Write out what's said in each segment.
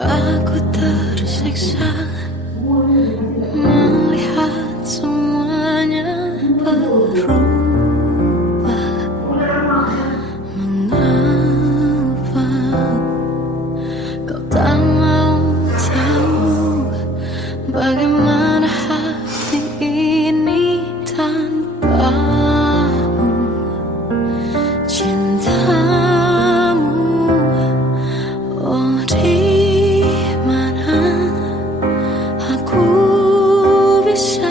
Aku tersiksa melihat semuanya berubah. Mengapa kau tak mau tahu bagaimana hati ini tanpamu? Cintamu, oh di mana aku bisa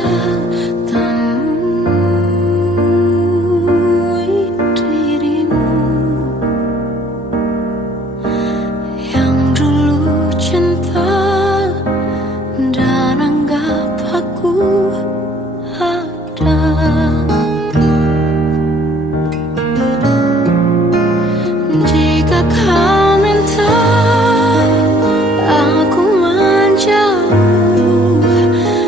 temui dirimu yang dulu cinta dan anggap aku ada. Jika kau minta aku menjauh,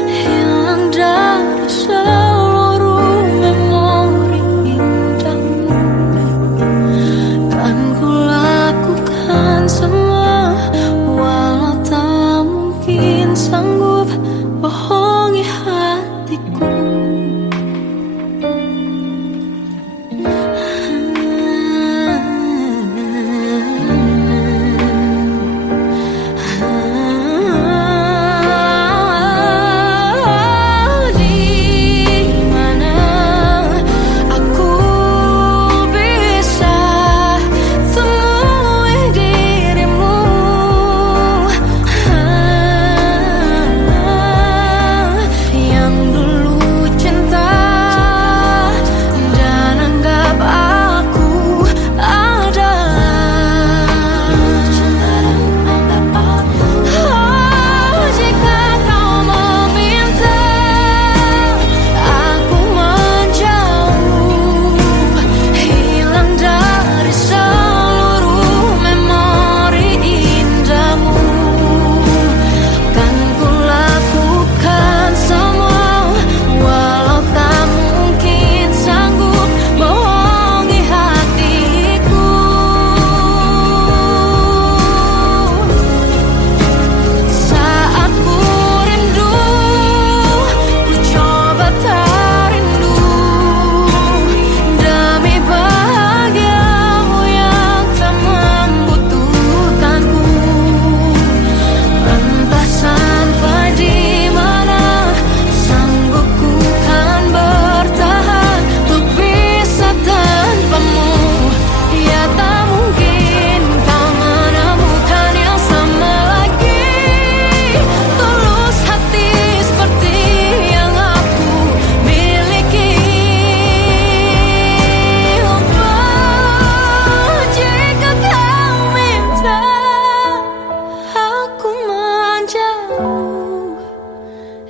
hilang dari seluruh memori indahmu, kan ku lakukan semua, walau tak mungkin sanggup bohongi hatiku.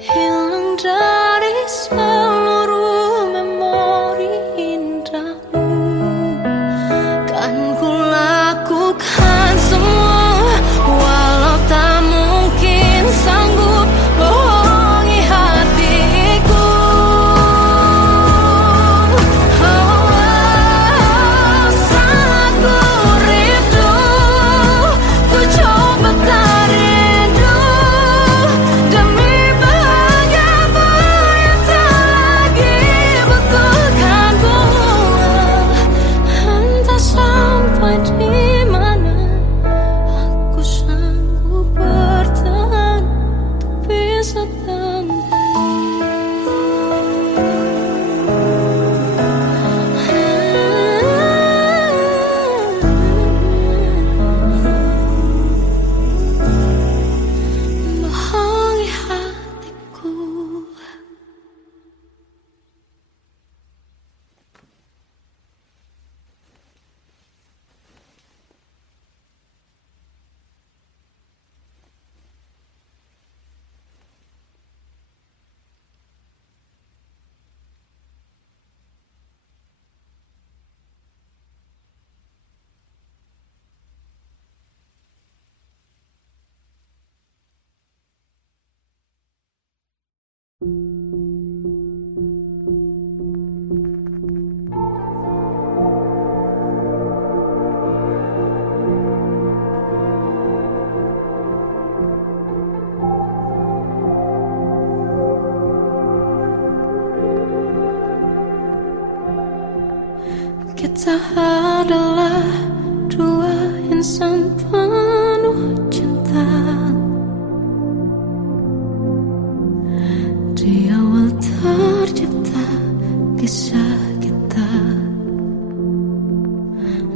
Hilang dari seluruh memori indahmu, kan ku lakukan semua, walau tak mungkin sanggup bohongi hatiku. Saat ku rindu, ku coba tak rindu demi bohongi hatiku. Kita adalah dua insan penuh cinta. Di awal tercipta kisah kita,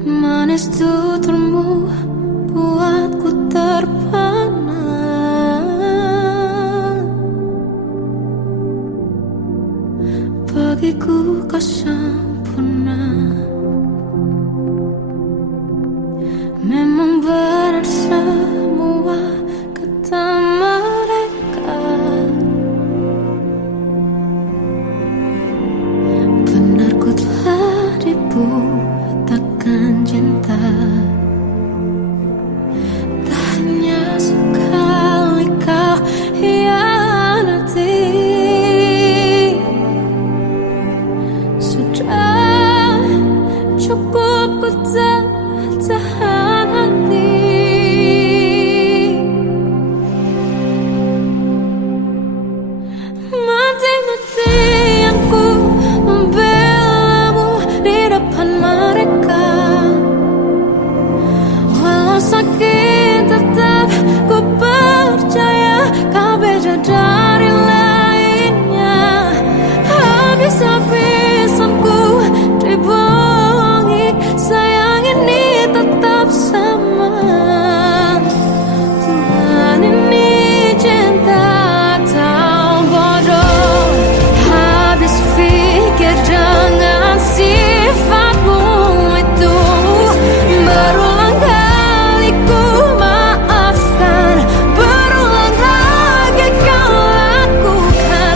manis tuturmu buatku terpana. Bagiku kau sempurna. Memang benar semua kata mereka, benar ku telah dibuatakan cinta. Tak hanya sekali kau hianati, sudah cukup ku tahan hati. Mati-matian ku membelamu di depan mereka. Walau sakit tetap ku percaya kau beda dari lainnya. Habis-habisan ku dibohongi, sayang ini tetap sama. Tuhan ini cinta atau bodoh. Habis pikir dengan sifatmu itu, berulang kali ku maafkan, berulang lagi kau lakukan.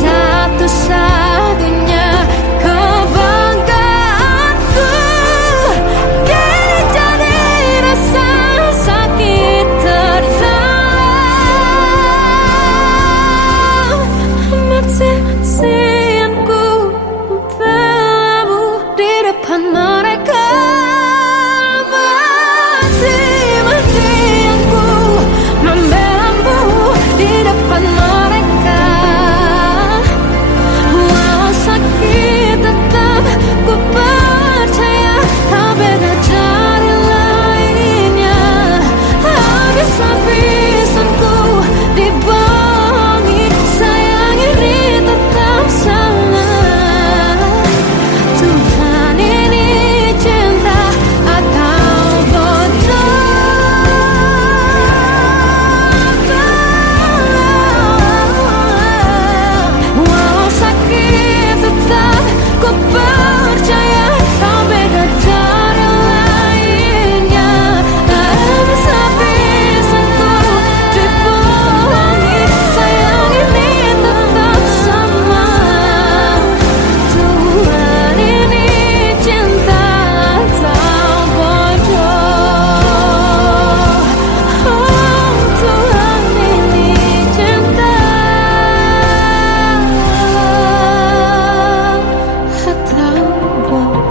Satu-satunya kebanggaanku kini jadi rasa sakit terdalam. Mati-matian ku membelamu di depan mereka. Mati-matian ku membelamu di depan mereka. Walau sakit tetap ku percaya kau beda dari lainnya. Habis-habisan ku dibohongi, sayang ini tetap sama. Tuhan ini cinta atau bodoh. Walau sakit tetap ku percaya kau beda dari lainnya. Habis-habisan ku dibohongi, sayang ini tetap sama. Tuhan ini cinta atau bodoh. Oh, Tuhan ini cinta atau bodoh.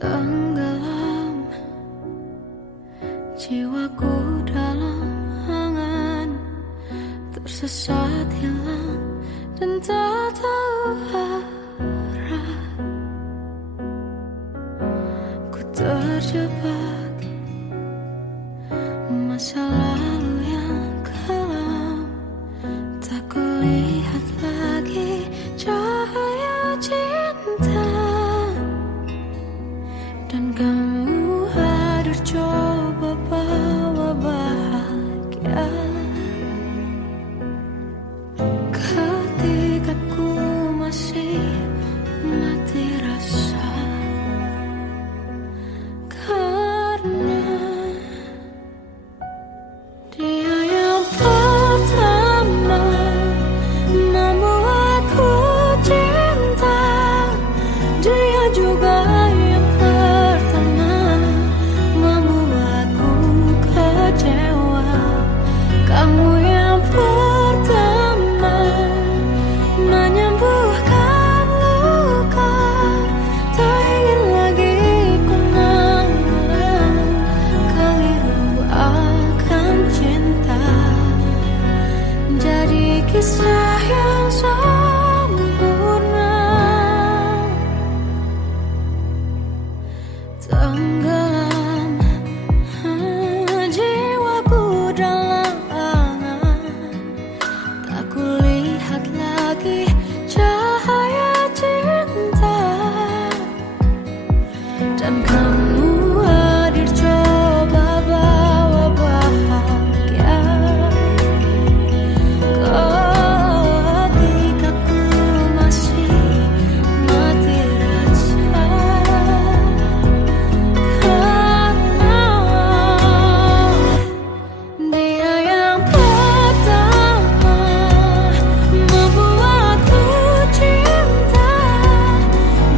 Tenggelam jiwaku dalam angan, tersesat hilang dan tak tahu arah. Ku terjebak masa lalu yang kelam, tak kulihat lagi cahaya cinta. Dan kamu hadir coba bawa bahagia. Ketika ku masih mati rasa, karena Tenggelam jiwaku dalam angan, tak kulihat lagi cahaya cinta. Dan kamu hadir coba bawa bahagia ketika ku masih mati rasa. Karena dia yang pertama membuatku cinta,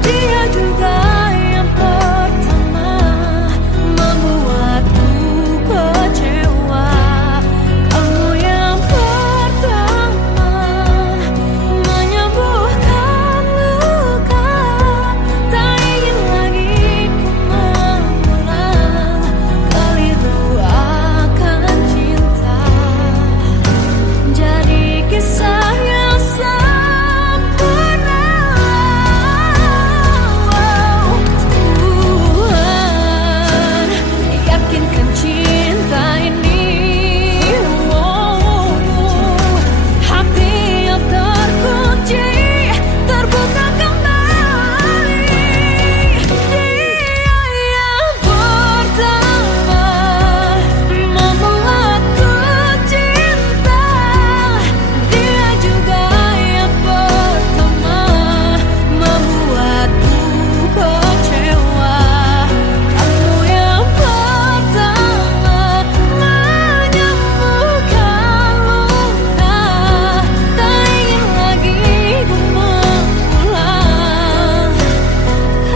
dia juga yang pertama membuatku kecewa. Kamu yang pertama menyembuhkan luka, tak ingin lagi ku mengulang keliru akan cinta. Jadi kisah yang sempurna. Tuhan, yakinkan cinta ini. Hati yang terkunci terbuka kembali. Dia yang pertama membuatku cinta, dia juga yang pertama membuatku kecewa. Kamu yang pertama menyembuhkan luka, tak ingin lagi ku mengulang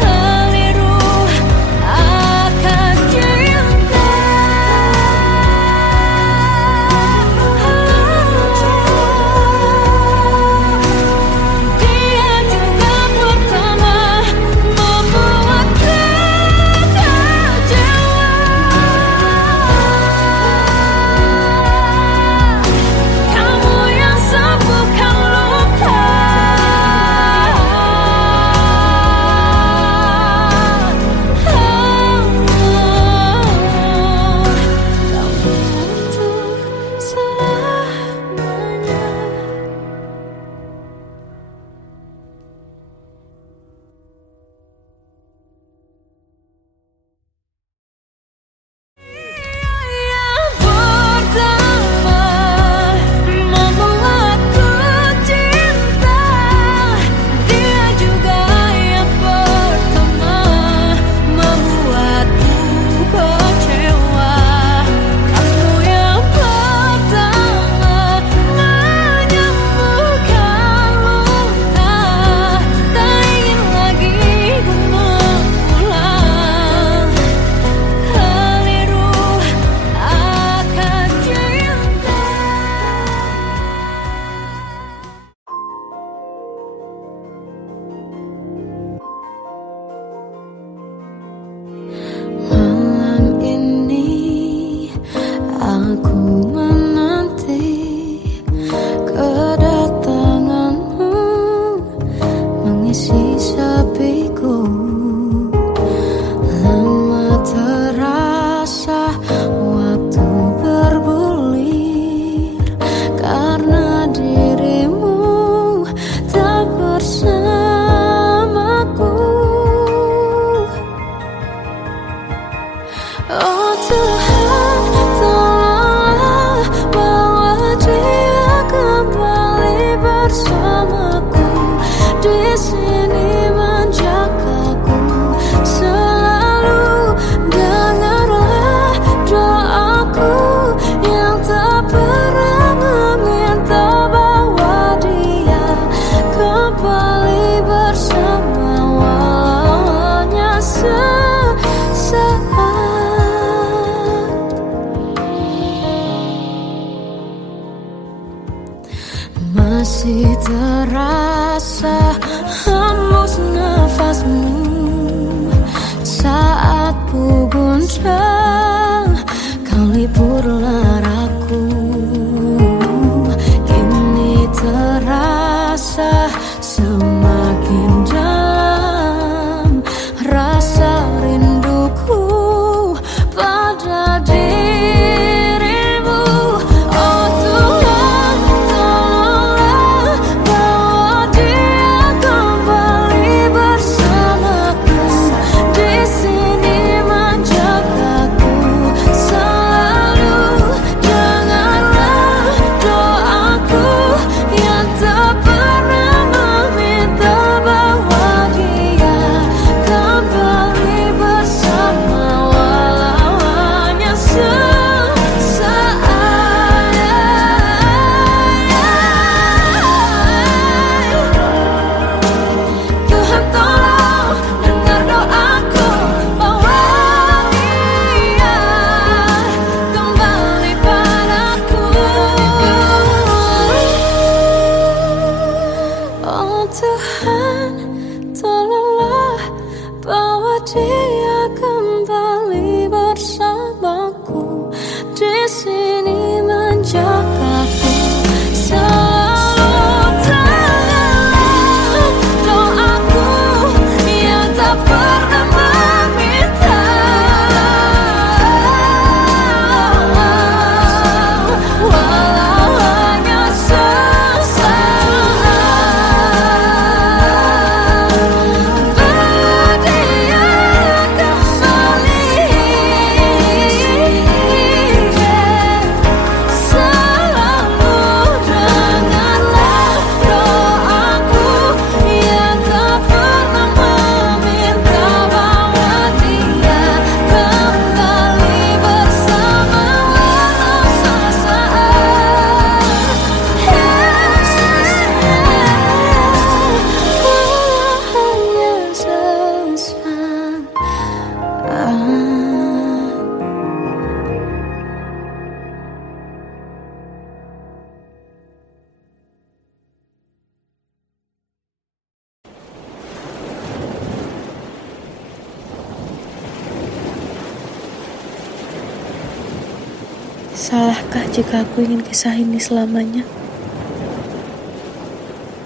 keliru akan cinta. Dia juga pertama membuatku kecewa. Kamu yang sembuhkan luka, kamu untuk selamanya. Yang pertama membuatku cinta, dia juga yang pertama membuatku kecewa. Kamu yang pertama menyembuhkan luka, tak ingin lagi ku mengulang keliru akan cinta. Malam ini aku menanti kedatanganmu mengisi sepiku. Lama terasa waktu bergulir karena dirimu tak bersamaku. Oh Tuhan, tolonglah bawa dia kembali bersamaku. Di sini menjagaku selalu. Dengarlah doaku yang tak pernah meminta, bawa dia kembali bersama walau hanya sesaat. Masih terasa Salahkah jika aku ingin kisah ini selamanya?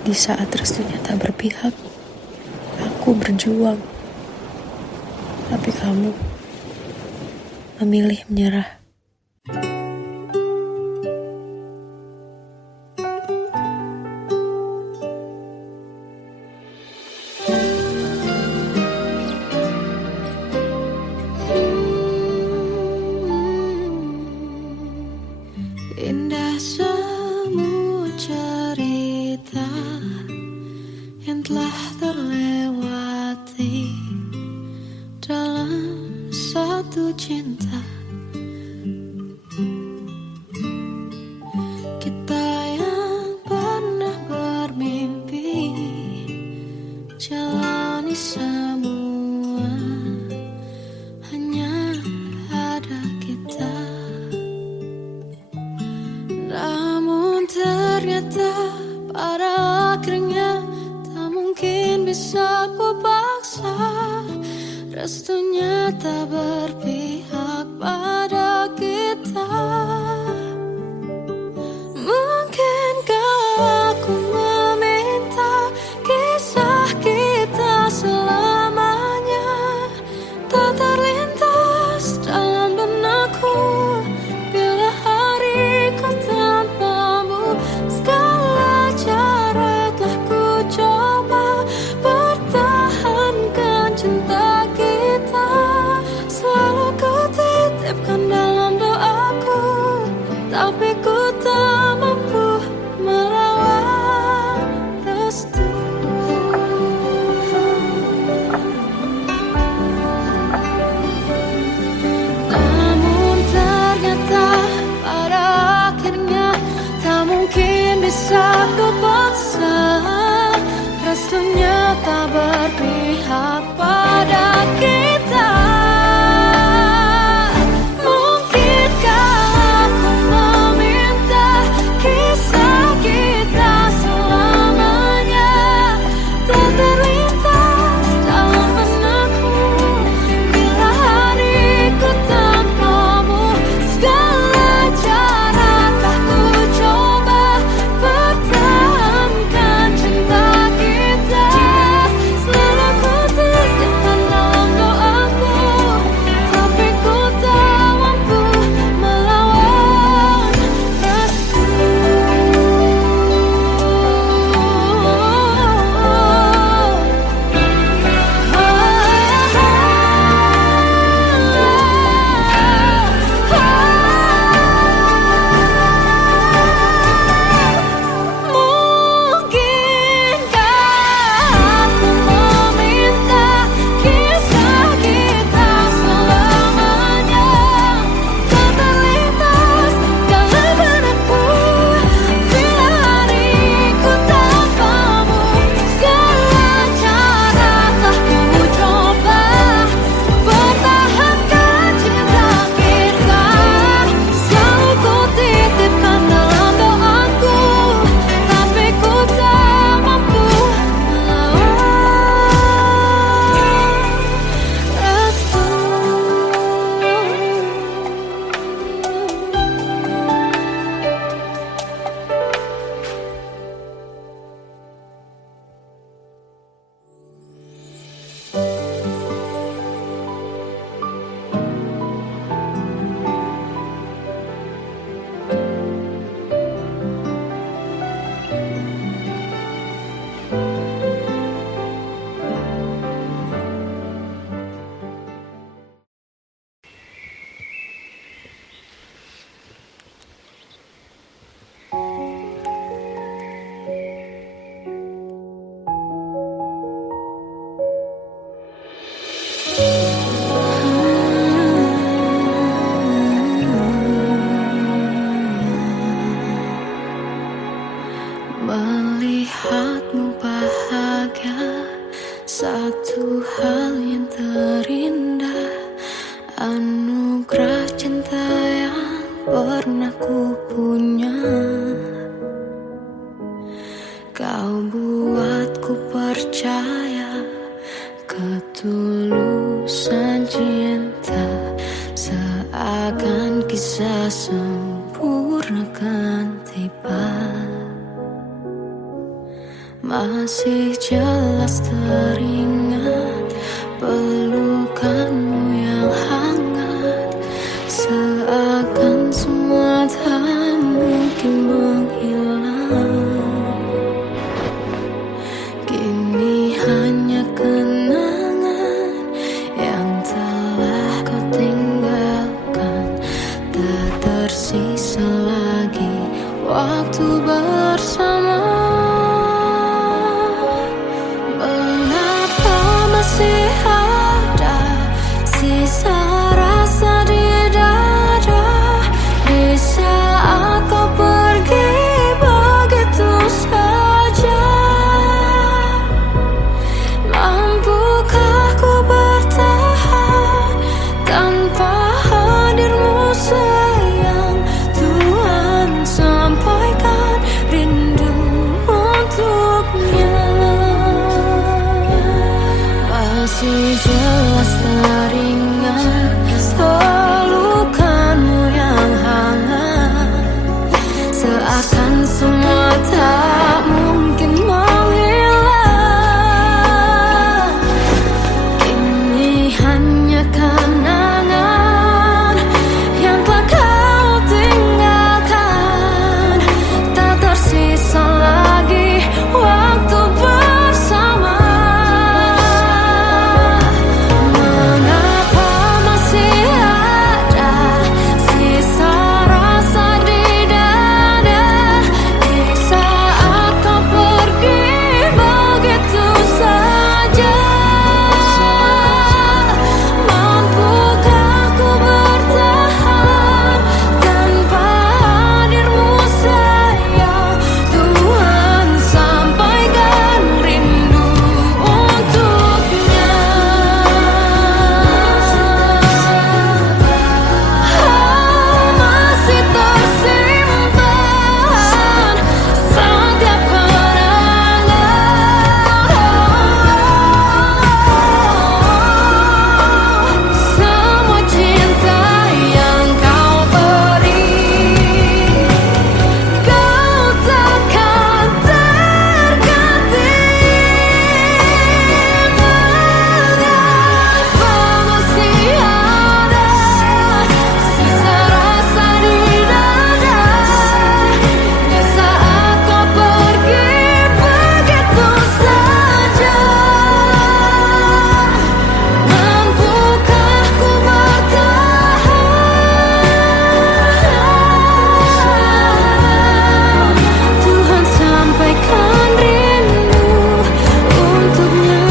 Di saat restunya tak berpihak, aku berjuang. Tapi kamu memilih menyerah. Indah semua cerita yang telah terlewati dalam satu cinta. Kita yang pernah bermimpi jalani semua, hanya ada kita. Namun ternyata pada akhirnya tak mungkin bisa ku paksa. Restunya tak berpihak pada kita. Mungkinkah aku meminta kisah kita selamanya tak terlintas dalam benakku bila hariku tanpamu. Segala cara telah ku coba pertahankan cinta kita. Selalu ku titipkan dalam doaku, tapi ku tak mampu melawan restu. Namun ternyata pada akhirnya tak mungkin bisa ku paksa. Restunya tak berpihak pada kita. Mungkinkah aku meminta kisah kita selamanya tak terlintas dalam benakku bila hariku tanpamu. Segala cara telah ku coba pertahankan cinta kita. Selalu ku titipkan dalam doaku, tapi ku tak mampu melawan restu. Mungkinkah aku meminta kisah kita selamanya tak terlintas dalam benakku bila hariku tanpamu. Segala cara telah ku coba pertahankan cinta kita. Selalu ku titipkan dalam doaku, tapi ku tak mampu melawan restu. Melihatmu bahagia satu hal yang terindah, anugerah cinta yang pernah ku punya. Kau buatku percaya ketulusan cinta seakan kisah masa sempurna kan tiba. Masih jelas teringat pelukanmu yang hangat, seakan semua tak mungkin menghilang. Kini hanya kenangan yang telah kau tinggalkan. Tak tersisa lagi waktu bersama. Mengapa masih ada sisa rasa di dada di saat kau pergi begitu saja? Mampukah ku bertahan tanpa hadirmu sayang? Tuhan, sampaikan rindu untuknya. Masih jelas teringat pelukanmu yang hangat, seakan semua tak mungkin menghilang. Kini hanya kenangan yang telah kau tinggalkan. Tak tersisa lagi waktu bersama. Mengapa masih ada sisa rasa di dada di saat kau pergi begitu saja? Mampukah ku bertahan tanpa hadirmu sayang? Tuhan, sampaikan rindu untuknya. Masih tersimpan setiap kenangan, semua cinta yang kau beri. Kau takkan terganti. Mengapa masih ada sisa rasa di dada di saat kau pergi begitu saja? Mampukah ku bertahan? Tuhan, sampaikan rindu untuknya.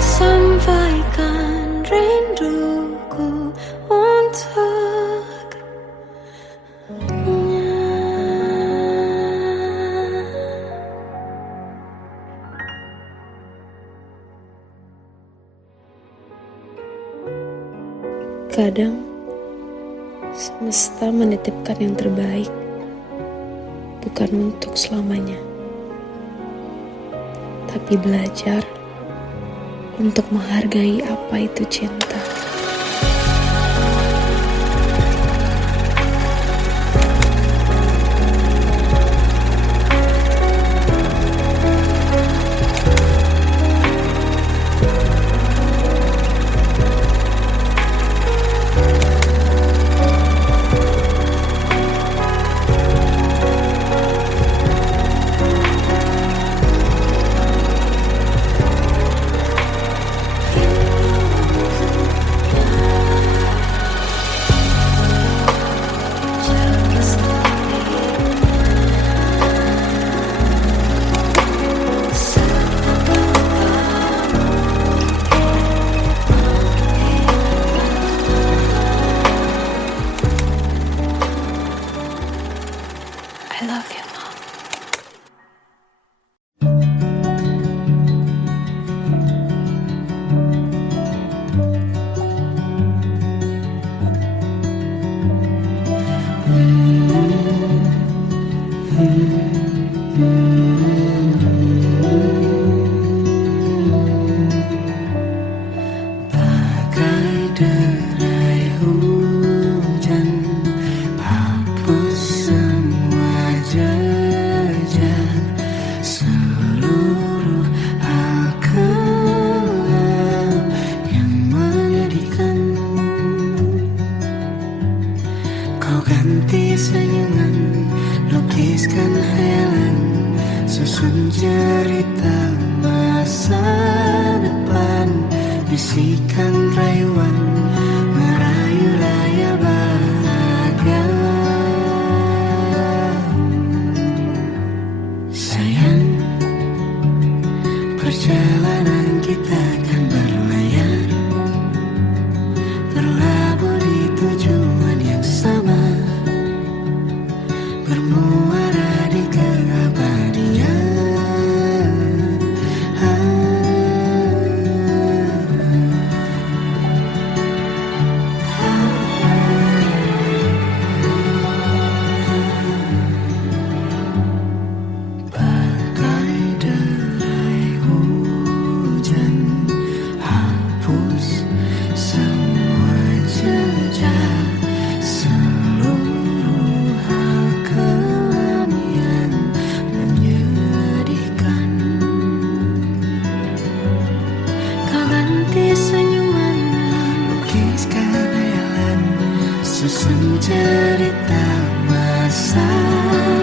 Sampaikan rinduku untuknya. Kadang semesta menitipkan yang terbaik, bukan untuk selamanya, tapi belajar untuk menghargai apa itu cinta. Perjalanan kita kan berlayar, berlabuh di tujuan yang sama, bermuara di keabadian. Bagai derai hujan, hapus semua jejak, seluruh hal kelam yang menyedihkan. Kau ganti senyuman, lukiskan hayalan, susun cerita masa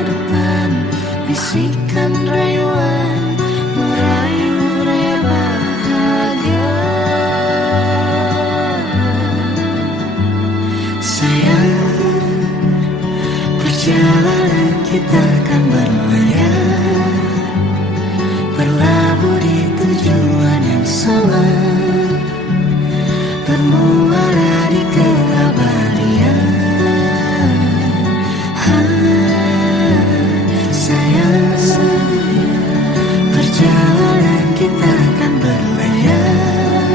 depan, bisikan rayuan, merayu raya bahagia. Sayang, perjalanan kita kan berlayar, berlabuh di tujuan yang sama, bermuara di keabadian. Sayang, perjalanan kita kan berlayar,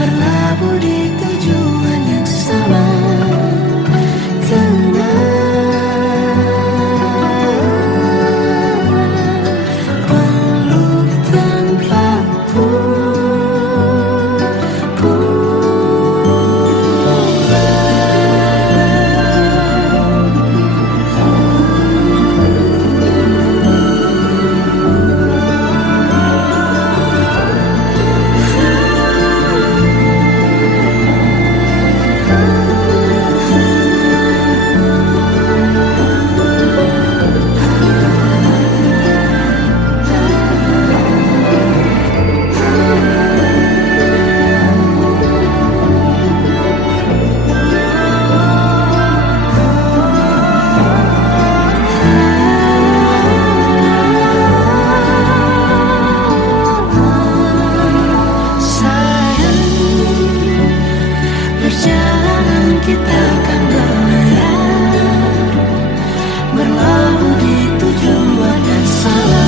berlabuh di tujuan yang sama. Peluk tanpaku perjalanan kita kan berlayar, berlabuh di tujuan yang sama,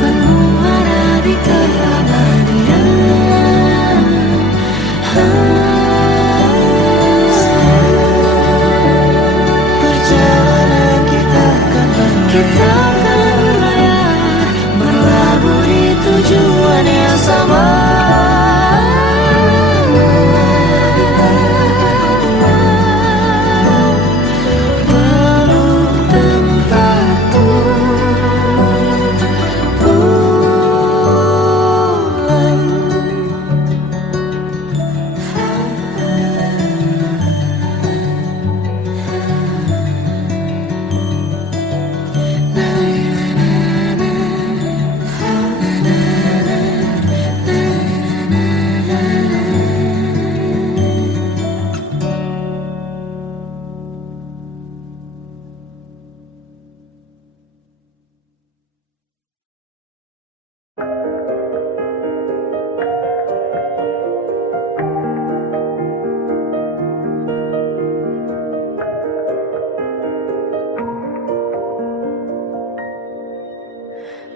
bermuara di keabadian. Perjalanan kita kan berlayar, berlabuh di tujuan yang sama.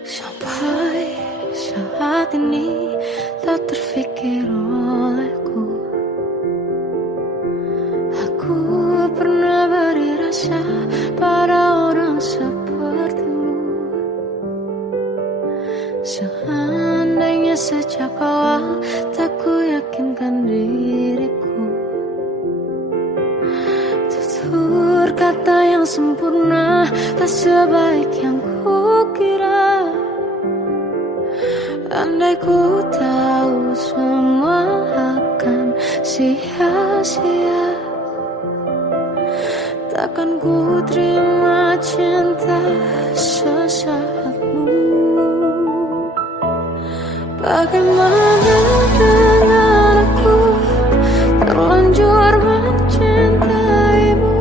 Sampai saat ini tak terfikir olehku, aku pernah beri rasa pada orang sepertimu. Seandainya sejak awal tak ku yakinkan diriku, tutur kata yang sempurna tak sebaik yang ku kira. Andai ku tahu semua akan sia-sia, takkan ku terima cinta sesaatmu. Bagaimana dengan aku terlanjur mencintaimu,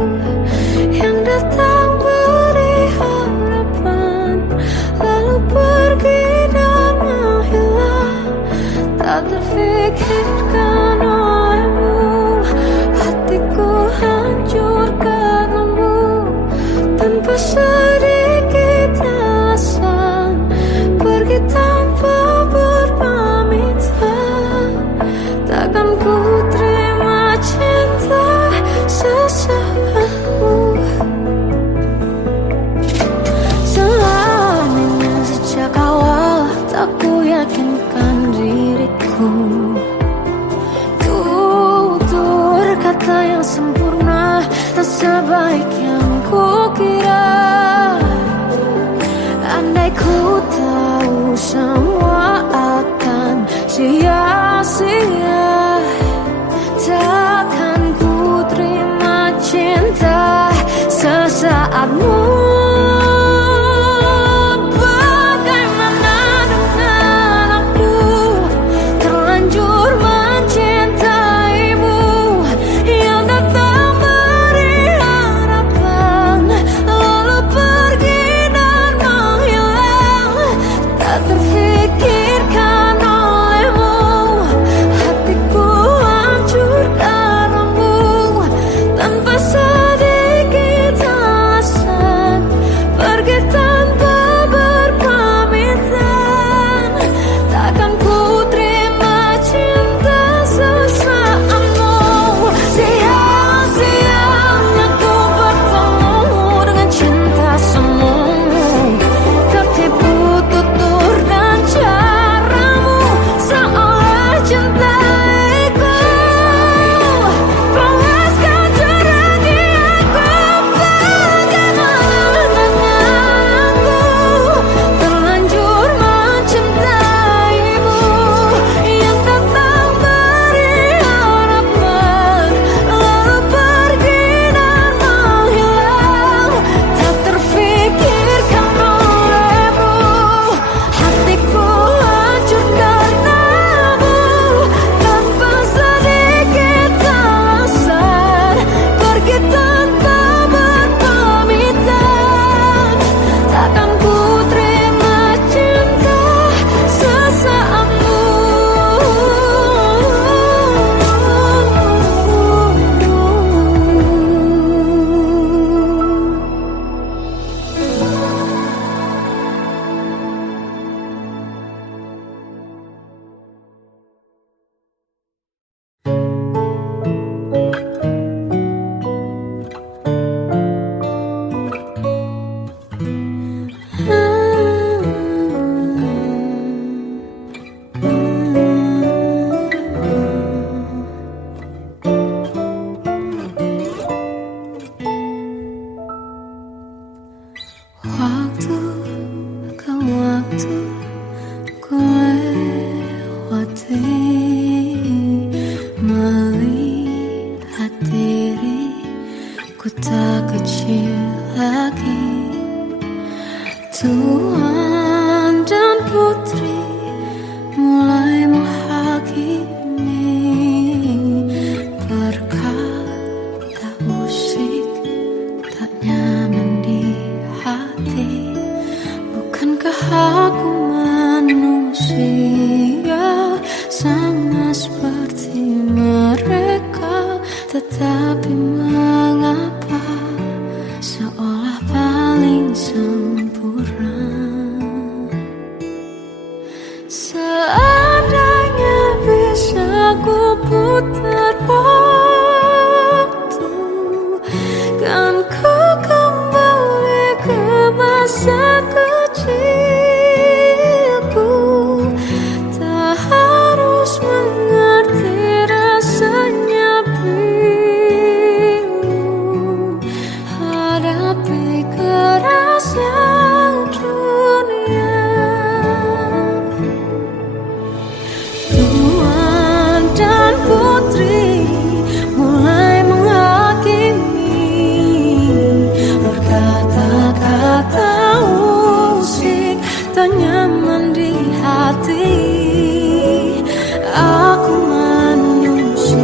yang datang beri harapan lalu pergi terfikirkan olehmu, hatiku hancur karenamu. Tanpa sedikit alasan, pergi tanpa berpamitan. Takkan ku terima cinta sesaatmu. Selamanya sejak awal tak ku yakinkan diriku. Tutur kata yang sempurna tak sebaik yang ku kira. Andai ku tahu semua akan sia-sia, takkan ku terima cinta sesaatmu. Bagaimana dengan aku, terlanjur mencintaimu, yang datang beri harapan, lalu pergi dan menghilang. Tak terfikirkan olehmu, hatiku hancur karenamu. Tanpa sedikit alasan, pergi tanpa berpamitan. Takkan ku terima cinta sesaatmu. Sia-sianya ku bertemu dengan cinta semu. Tertipu tutur dan caramu, seolah cintaiku. Panaskan jernih aku. Bagaimana dengan aku, terlanjur mencintaimu, yang datang beri harapan, lalu pergi dan menghilang. Tak terfikirkan olehmu, hatiku hancur karenamu. Tanpa sedikit alasan, pergi tanpa berpamitan. Takkan ku terima cinta sesaatmu. Waktu ke waktu ku lewati, melihat diriku tak kecil lagi. Tuan dan putri mulai menghakimi, berkata usik tak nyaman di hati. Bukankah aku manusia sama seperti mereka? Tetapi mengapa seolah paling sempurna? Seandainya bisa ku putar waktu, kan ku kembali ke masa kecilku. Tak harus mengerti rasanya bingung hadapi kerasnya dunia. Tuan dan putri mulai menghakimi, berkata-kata usik tak nyaman di hati. Aku manusia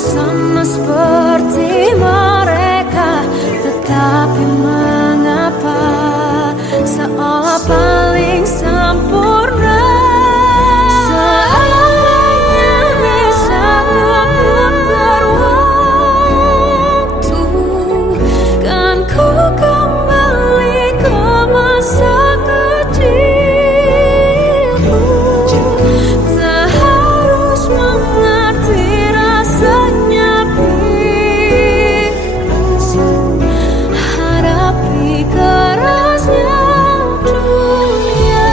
sama seperti mereka, tetapi mengapa seolah paling sempurna? masa kecilku. Tak harus mengerti rasanya biru, hadapi kerasnya dunia.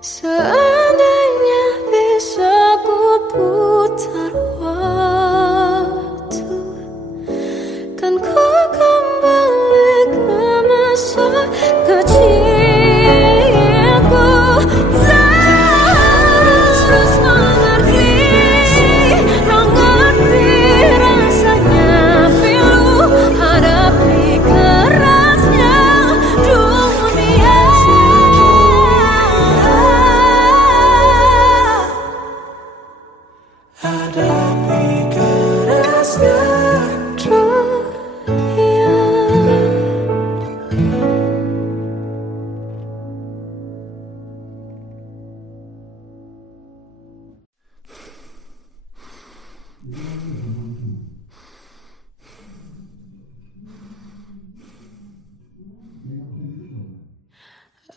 Seandainya bisa ku putar waktu, kan ku kembali ke masa kecilku. Tak harus mengerti rasanya pilu, hadapi kerasnya dunia. Hadapi kerasnya dunia.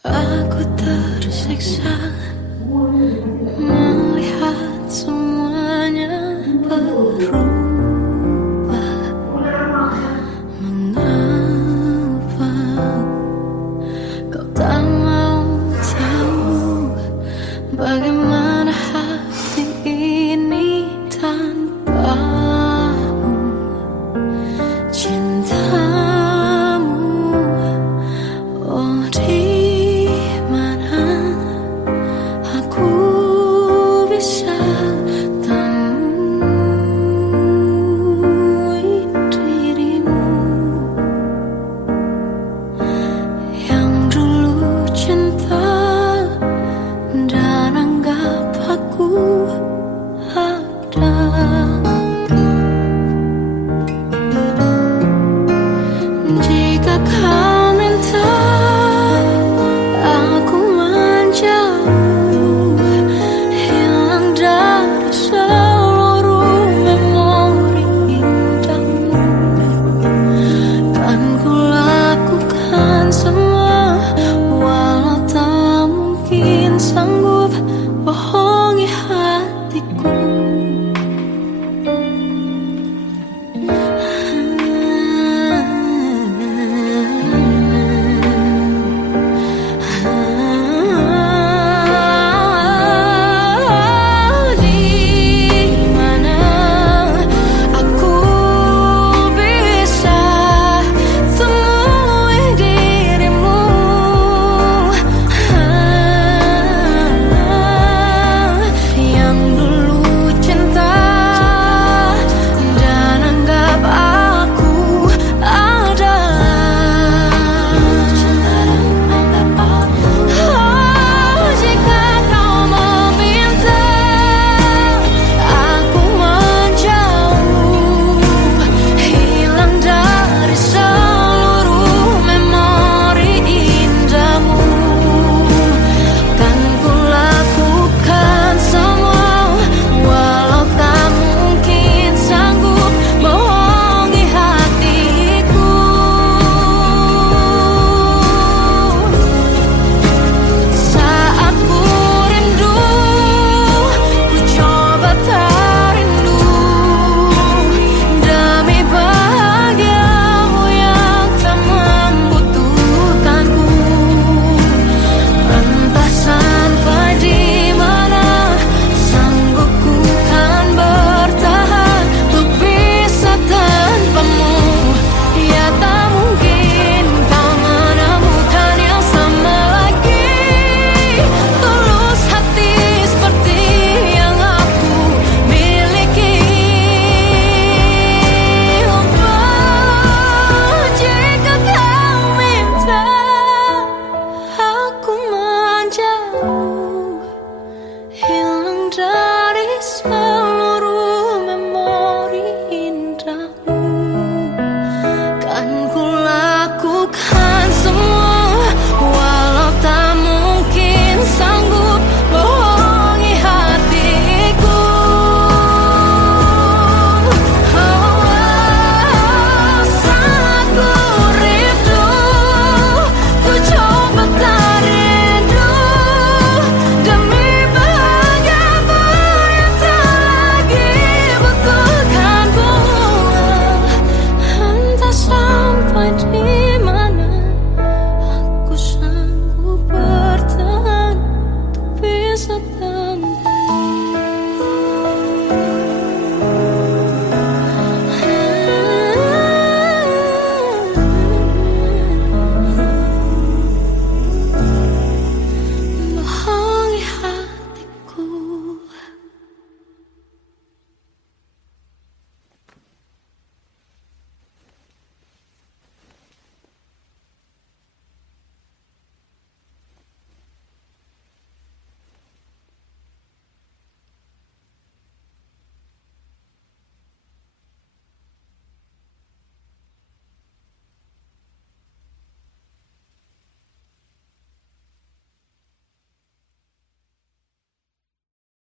Aku tersiksa melihat semuanya berubah. Mengapa kau tak mau tahu bagaimana hati ini tanpa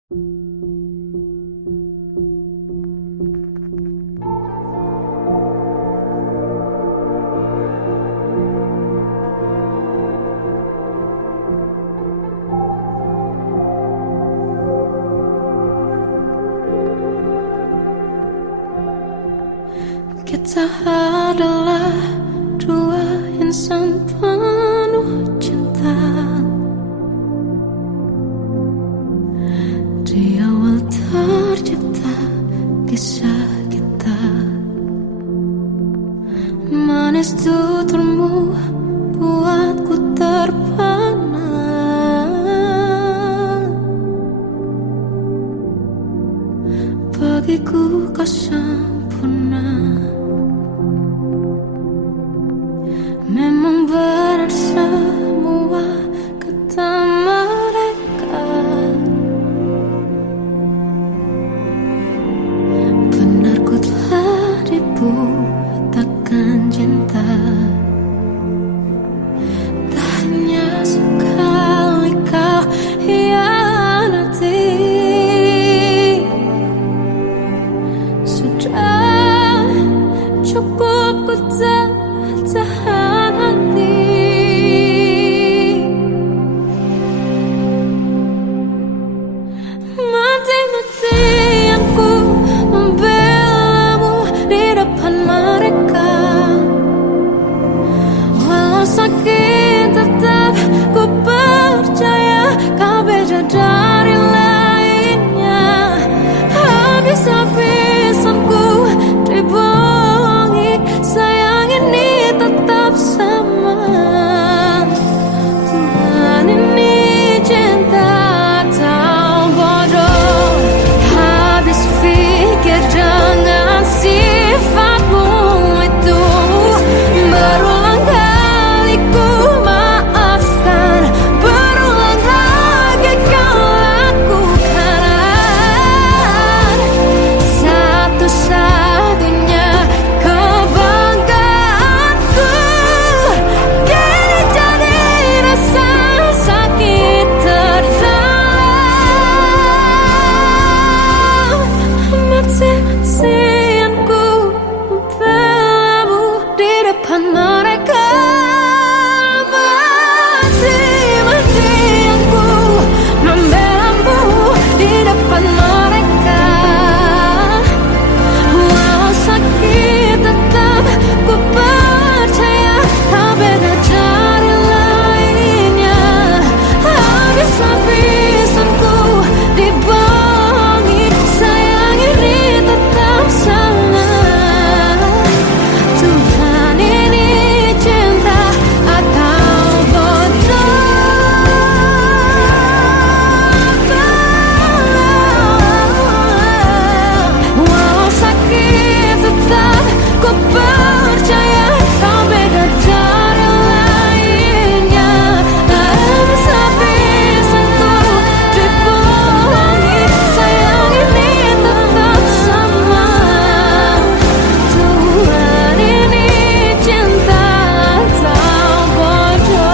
Kita adalah dua insan penuh cinta. Di awal tercipta kisah kita. Manis tuturmu buatku terpana. Bagiku kau sempurna. Memang berat semua kata mereka. Benar ku telah dibutakan cinta. Tak hanya sekali kau hianati. Sudah cukup ku tahan hati. Mati-matian ku membelamu di depan mereka. Walau sakit tetap ku percaya kau beda dari lainnya. Habis-habisan ku dibohongi, sayang ini tetap sama. Tuhan ini cinta atau bodoh. Habis pikir dengan sifatmu itu. Berulang kali ku maafkan, berulang lagi kau lakukan. Satu-satunya kebanggaanku kini jadi rasa sakit terdalam. Mati-matian ku membelamu di depan mereka. Mati-matian ku membelamu di depan mereka. Walau sakit tetap ku percaya kau beda dari lainnya. Habis-habisan ku dibohongi, sayang ini tetap sama. Tuhan ini cinta atau bodoh. Walau sakit tetap ku percaya kau beda dari lainnya. Habis-habisan ku dibohongi, sayang ini tetap sama. Tuhan ini cinta atau bodoh.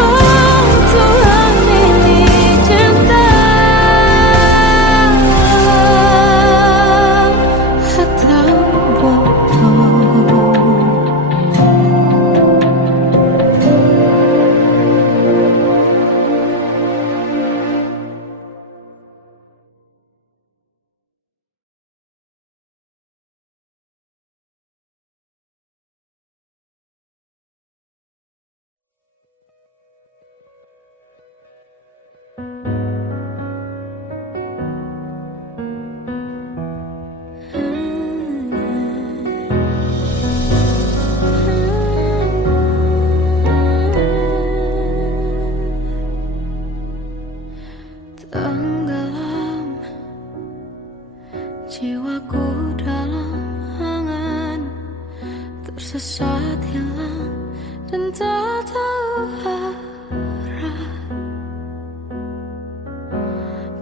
Oh, Tuhan ini cinta atau bodoh. Tenggelam jiwaku dalam angan, tersesat hilang dan tak tahu arah.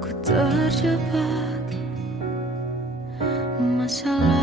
Ku terjebak masalah